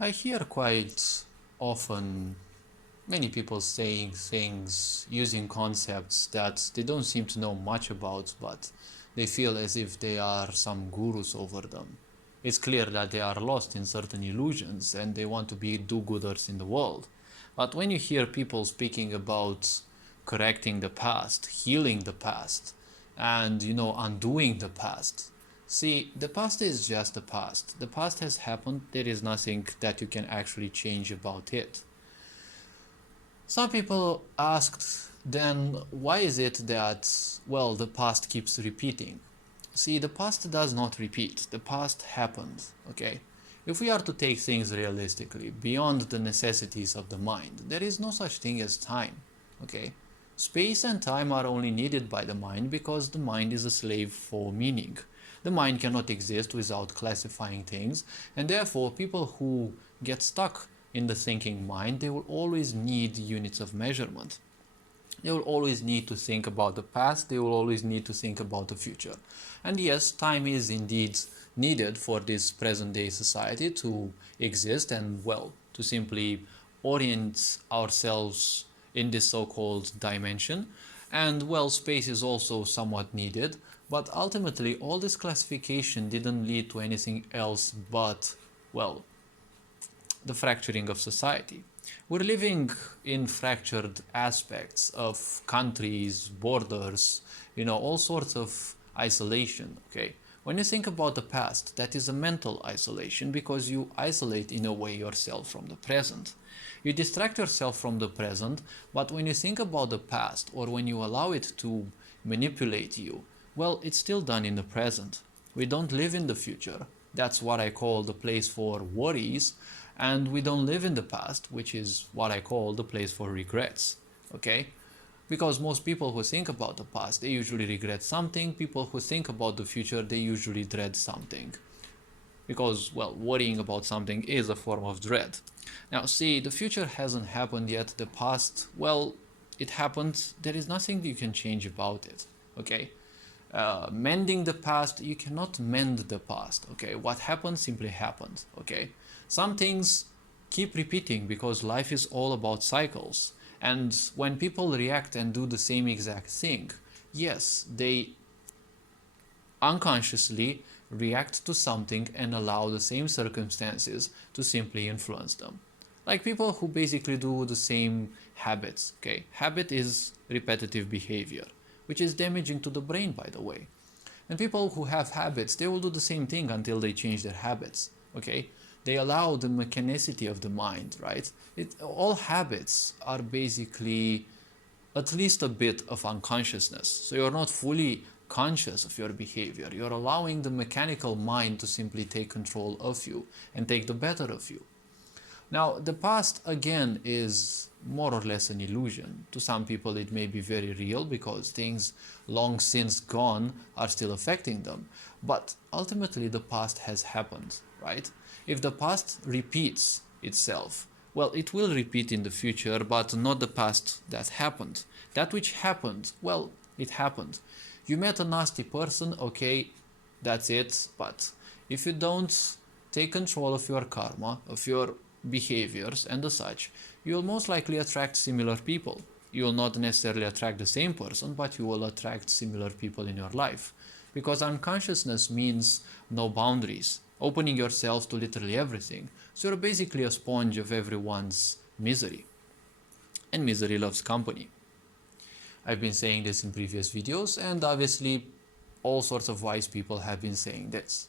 I hear quite often many people saying things using concepts that they don't seem to know much about, but they feel as if they are some gurus over them. It's clear that they are lost in certain illusions and they want to be do-gooders in the world. But when you hear people speaking about correcting the past, healing the past, and undoing the past, see, the past is just the past. The past has happened. There is nothing that you can actually change about it. Some people asked, then why is it that, well, the past keeps repeating? See, the past does not repeat. The past happened, okay? If we are to take things realistically, beyond the necessities of the mind, there is no such thing as time, okay? Space and time are only needed by the mind because the mind is a slave for meaning. The mind cannot exist without classifying things, and therefore people who get stuck in the thinking mind, they will always need units of measurement. They will always need to think about the past, they will always need to think about the future. And yes, time is indeed needed for this present day society to exist and, well, to simply orient ourselves in this so-called dimension. And, well, space is also somewhat needed, but ultimately all this classification didn't lead to anything else but, well, the fracturing of society. We're living in fractured aspects of countries, borders, all sorts of isolation, okay? When you think about the past, that is a mental isolation because you isolate in a way yourself from the present. You distract yourself from the present, but when you think about the past or when you allow it to manipulate you, well, it's still done in the present. We don't live in the future. That's what I call the place for worries, and we don't live in the past, which is what I call the place for regrets, okay? Because most people who think about the past, they usually regret something. People who think about the future, they usually dread something. Because, well, worrying about something is a form of dread. Now, see, the future hasn't happened yet. The past, well, it happened. There is nothing you can change about it, okay? Mending the past, you cannot mend the past, okay? What happened simply happened, okay? Some things keep repeating because life is all about cycles. And when people react and do the same exact thing, yes, they unconsciously react to something and allow the same circumstances to simply influence them. Like people who basically do the same habits, okay? Habit is repetitive behavior, which is damaging to the brain, by the way. And people who have habits, they will do the same thing until they change their habits, okay? They allow the mechanicity of the mind, right? All habits are basically at least a bit of unconsciousness. So you're not fully conscious of your behavior. You're allowing the mechanical mind to simply take control of you and take the better of you. Now, the past, again, is more or less an illusion. To some people, it may be very real because things long since gone are still affecting them. But ultimately, the past has happened, right? If the past repeats itself, well, it will repeat in the future, but not the past that happened. That which happened, well, it happened. You met a nasty person, okay, that's it. But if you don't take control of your karma, of your behaviors and the such, you will most likely attract similar people. You will not necessarily attract the same person, but you will attract similar people in your life. Because unconsciousness means no boundaries, opening yourself to literally everything. So you're basically a sponge of everyone's misery. And misery loves company. I've been saying this in previous videos, and obviously all sorts of wise people have been saying this.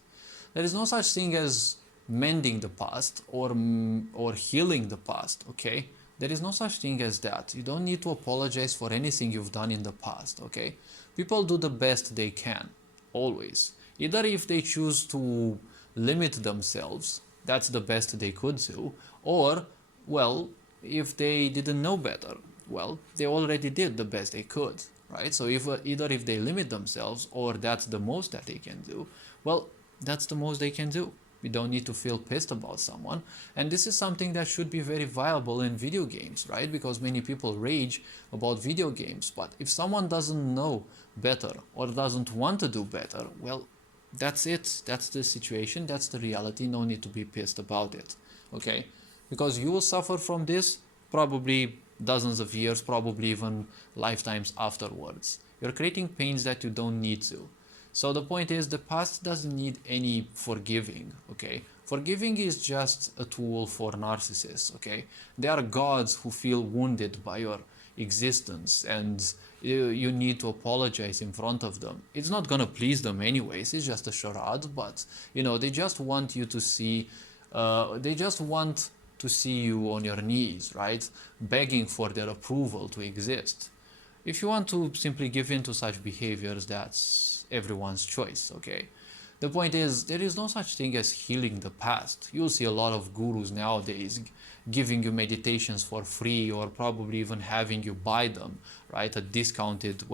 There is no such thing as mending the past or healing the past, okay? There is no such thing as that. You don't need to apologize for anything you've done in the past, okay? People do the best they can, always. Either if they choose to limit themselves, that's the best they could do, or, well, if they didn't know better, well, they already did the best they could, right? So if either if they limit themselves or that's the most that they can do, well, that's the most they can do. We don't need to feel pissed about someone. And this is something that should be very viable in video games, right? Because many people rage about video games. But if someone doesn't know better or doesn't want to do better, well, That's it. That's the situation. That's the reality. No need to be pissed about it. Okay? Because you will suffer from this probably dozens of years, probably even lifetimes afterwards. You're creating pains that you don't need to. So the point is, the past doesn't need any forgiving. Okay? Forgiving is just a tool for narcissists. Okay? They are gods who feel wounded by your existence, and you need to apologize in front of them. It's not gonna please them anyways. It's just a charade, but they just want you to see. They just want to see you on your knees, right, begging for their approval to exist. If you want to simply give in to such behaviors, that's everyone's choice. Okay. The point is, there is no such thing as healing the past. You'll see a lot of gurus nowadays giving you meditations for free, or probably even having you buy them, right, at discounted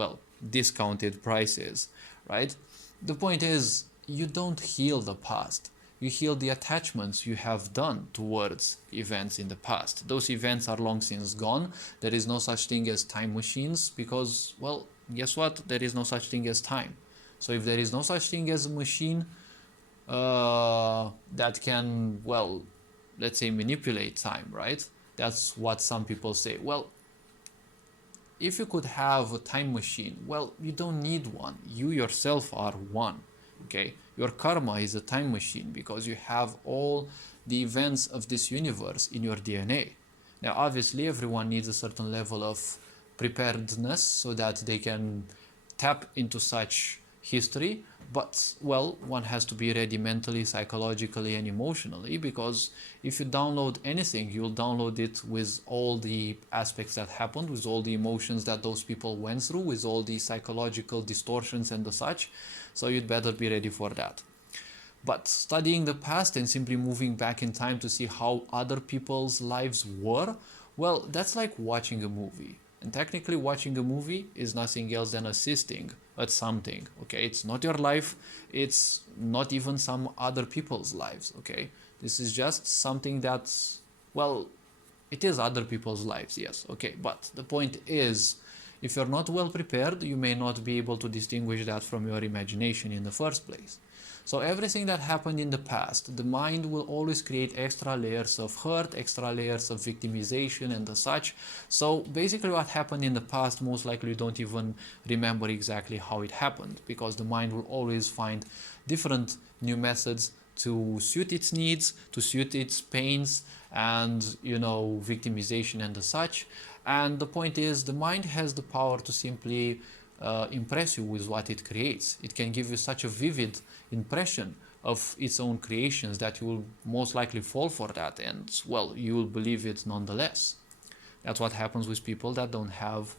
prices, right? The point is, you don't heal the past. You heal the attachments you have done towards events in the past. Those events are long since gone. There is no such thing as time machines because, well, guess what? There is no such thing as time. So if there is no such thing as a machine that can, well, let's say manipulate time, right? That's what some people say. Well, if you could have a time machine, well, you don't need one. You yourself are one, okay? Your karma is a time machine because you have all the events of this universe in your DNA. Now, obviously, everyone needs a certain level of preparedness so that they can tap into such history, but, well, one has to be ready mentally, psychologically, and emotionally, because if you download anything, you'll download it with all the aspects that happened, with all the emotions that those people went through, with all the psychological distortions and the such. So you'd better be ready for that. But studying the past and simply moving back in time to see how other people's lives were, well, that's like watching a movie. And technically, watching a movie is nothing else than assisting at something, okay? It's not your life, it's not even some other people's lives, okay? This is just something that's, well, it is other people's lives, yes, okay? But the point is, if you're not well prepared, you may not be able to distinguish that from your imagination in the first place. So everything that happened in the past, the mind will always create extra layers of hurt, extra layers of victimization and the such. So basically what happened in the past, most likely you don't even remember exactly how it happened, because the mind will always find different new methods to suit its needs, to suit its pains and, victimization and the such. And the point is, the mind has the power to simply impress you with what it creates. It can give you such a vivid impression of its own creations that you will most likely fall for that, and, well, you will believe it nonetheless. That's what happens with people that don't have,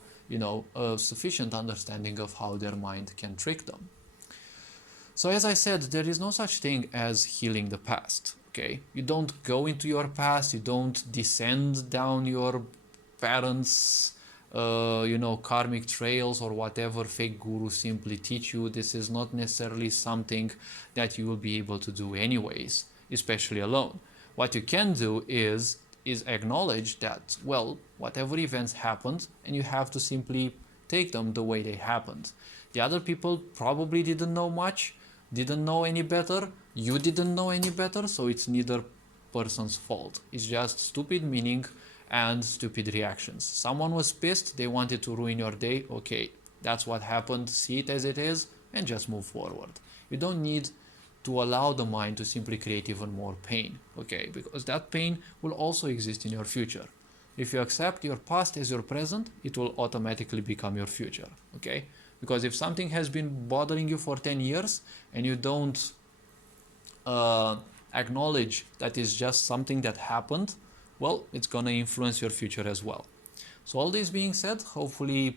a sufficient understanding of how their mind can trick them. So as I said, there is no such thing as healing the past, okay? You don't go into your past, you don't descend down your parents' karmic trails or whatever fake gurus simply teach you. This is not necessarily something that you will be able to do anyways, especially alone. What you can do is acknowledge that, well, whatever events happened, and you have to simply take them the way they happened. The other people probably didn't know much, didn't know any better, you didn't know any better, so it's neither person's fault. It's just stupid meaning and stupid reactions. Someone was pissed, they wanted to ruin your day, okay, that's what happened, see it as it is, and just move forward. You don't need to allow the mind to simply create even more pain, okay, because that pain will also exist in your future. If you accept your past as your present, it will automatically become your future, okay? Because if something has been bothering you for 10 years and you don't acknowledge that it's just something that happened, well, it's gonna influence your future as well. So all this being said, hopefully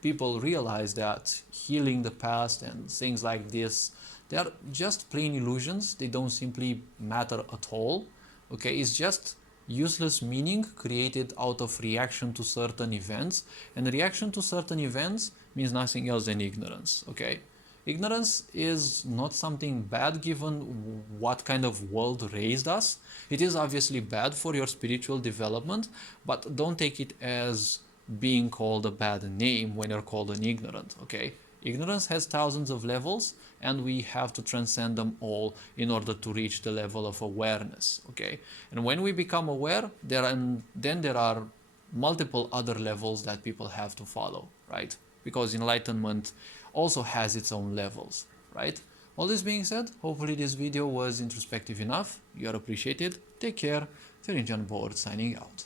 people realize that healing the past and things like this, they are just plain illusions. They don't simply matter at all. Okay, it's just useless meaning created out of reaction to certain events, and reaction to certain events means nothing else than ignorance. Okay, ignorance is not something bad given what kind of world raised us. It is obviously bad for your spiritual development, but don't take it as being called a bad name when you're called an ignorant, okay? Ignorance has thousands of levels, and we have to transcend them all in order to reach the level of awareness. Okay, and when we become aware, then there are multiple other levels that people have to follow, right? Because enlightenment also has its own levels, right? All this being said, hopefully this video was introspective enough. You are appreciated. Take care. Ferenc on board, signing out.